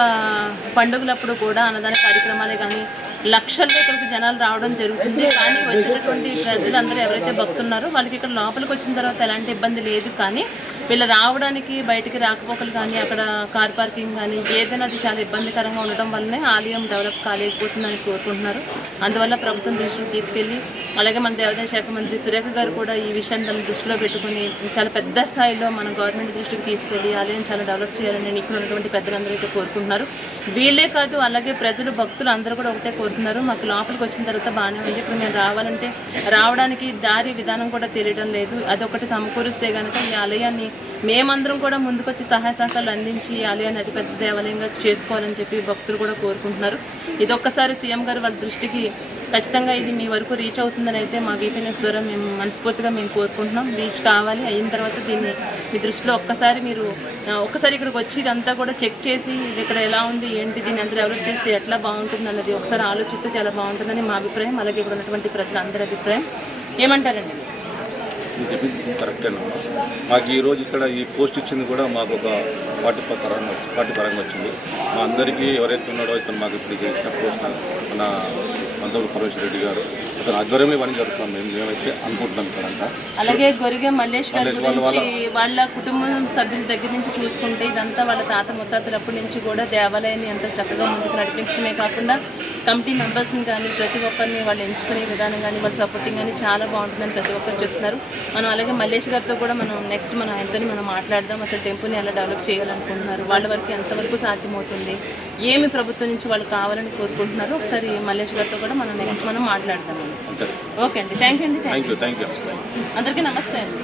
పండుగలప్పుడు కూడా అన్నదాన కార్యక్రమాలే కానీ లక్షల్లో ఇక్కడికి జనాలు రావడం జరుగుతుంది. కానీ వచ్చేటటువంటి ప్రజలందరూ ఎవరైతే భక్తున్నారో వాళ్ళకి ఇక్కడ లోపలికి వచ్చిన తర్వాత ఎలాంటి ఇబ్బంది లేదు. కానీ వీళ్ళు రావడానికి బయటికి రాకపోకలు కానీ అక్కడ కార్ పార్కింగ్ కానీ ఏదైనా అది చాలా ఇబ్బందికరంగా ఉండటం వల్లనే ఆలయం డెవలప్ కాలేకపోతుందని కోరుకుంటున్నారు. అందువల్ల ప్రభుత్వం దృష్టికి తీసుకెళ్ళి అలాగే మన దేవాదాయ శాఖ మంత్రి సురేఖ గారు కూడా ఈ విషయాన్ని తన దృష్టిలో పెట్టుకుని చాలా పెద్ద స్థాయిలో మన గవర్నమెంట్ దృష్టికి తీసుకెళ్ళి ఆలయం చాలా డెవలప్ చేయాలని ఇక్కడ ఉన్నటువంటి పెద్దలందరూ అయితే కోరుకుంటున్నారు. వీళ్ళే కాదు అలాగే ప్రజలు భక్తులు అందరూ కూడా ఒకటే కోరుతున్నారు. మాకు లోపలికి వచ్చిన తర్వాత బాగానే ఉంది. ఇప్పుడు మేము రావాలంటే రావడానికి దారి విధానం కూడా తెలియడం లేదు. అదొకటి సమకూరిస్తే కనుక ఈ ఆలయాన్ని మేమందరం కూడా ముందుకొచ్చి సహాయ సహకారాలు అందించి ఈ ఆలయాన్ని అతిపెద్ద దేవాలయంగా చేసుకోవాలని చెప్పి భక్తులు కూడా కోరుకుంటున్నారు. ఇది ఒక్కసారి సీఎం గారు వాళ్ళ దృష్టికి ఖచ్చితంగా ఇది మీ వరకు రీచ్ అవుతుందని అయితే మా వీపీఎస్ ద్వారా మేము మనస్ఫూర్తిగా మేము కోరుకుంటున్నాం. రీచ్ కావాలి అయిన తర్వాత దీన్ని మీ దృష్టిలో ఒక్కసారి మీరు ఒక్కసారి ఇక్కడికి వచ్చి ఇదంతా కూడా చెక్ చేసి ఇది ఇక్కడ ఎలా ఉంది ఏంటి దీన్ని అంతా డెవలప్ చేస్తే ఎట్లా బాగుంటుంది అన్నది ఒకసారి ఆలోచిస్తే చాలా బాగుంటుందని మా అభిప్రాయం. అలాగే ఇక్కడ ఉన్నటువంటి ప్రజలందరి అభిప్రాయం. ఏమంటారండి? మీరు చెప్పింది కరెక్టేనా మాకు ఈ రోజు ఇక్కడ ఈ పోస్ట్ ఇచ్చింది కూడా మాకు ఒక పార్టీ పరంగా పార్టీ పరంగా వచ్చింది. మా అందరికీ ఎవరైతే ఉన్నాడో ఇతను మాకు ఇప్పుడు ఇచ్చిన పోస్ట్ మన మందూరు పరమేశ్వర రెడ్డి గారు. అతను ఆధ్వర్యంలో ఇవన్నీ జరుగుతున్నాం మేము మేమైతే అనుకుంటున్నాం ఇక్కడంతా అలాగే గొరిగ మల్లేష్ గారి మల్లేష్ వాళ్ళ- గురించి వాళ్ళ కుటుంబం సభ్యుల దగ్గర నుంచి చూసుకుంటే ఇదంతా వాళ్ళ తాత ముత్తాతలప్పటి నుంచి కూడా దేవాలయాన్ని ఎంత చక్కగా ముందుకు నడిపించడమే కాకుండా కమిటీ మెంబర్స్ని కానీ ప్రతి ఒక్కరిని వాళ్ళు ఎంచుకునే విధానం కానీ వాళ్ళ సపోర్టింగ్ కానీ చాలా బాగుంటుందని ప్రతి ఒక్కరు చెప్తున్నారు. మనం అలాగే మల్లేష్ గారితో కూడా మనం నెక్స్ట్ మనం ఆయనతో మనం మాట్లాడదాం. అసలు టెంపుల్ని ఎలా డెవలప్ చేయాలనుకుంటున్నారు? వాళ్ళ వరకు ఎంతవరకు సాధ్యమవుతుంది? ఏమి ప్రభుత్వం నుంచి వాళ్ళు కావాలని కోరుకుంటున్నారు ఒకసారి మల్లేష్ గారితో కూడా మనం నెక్స్ట్ మనం మాట్లాడదాం. ఓకే అండి. థ్యాంక్ యూ అండి. థ్యాంక్ యూ థ్యాంక్ యూ అందరికీ నమస్తే అండి.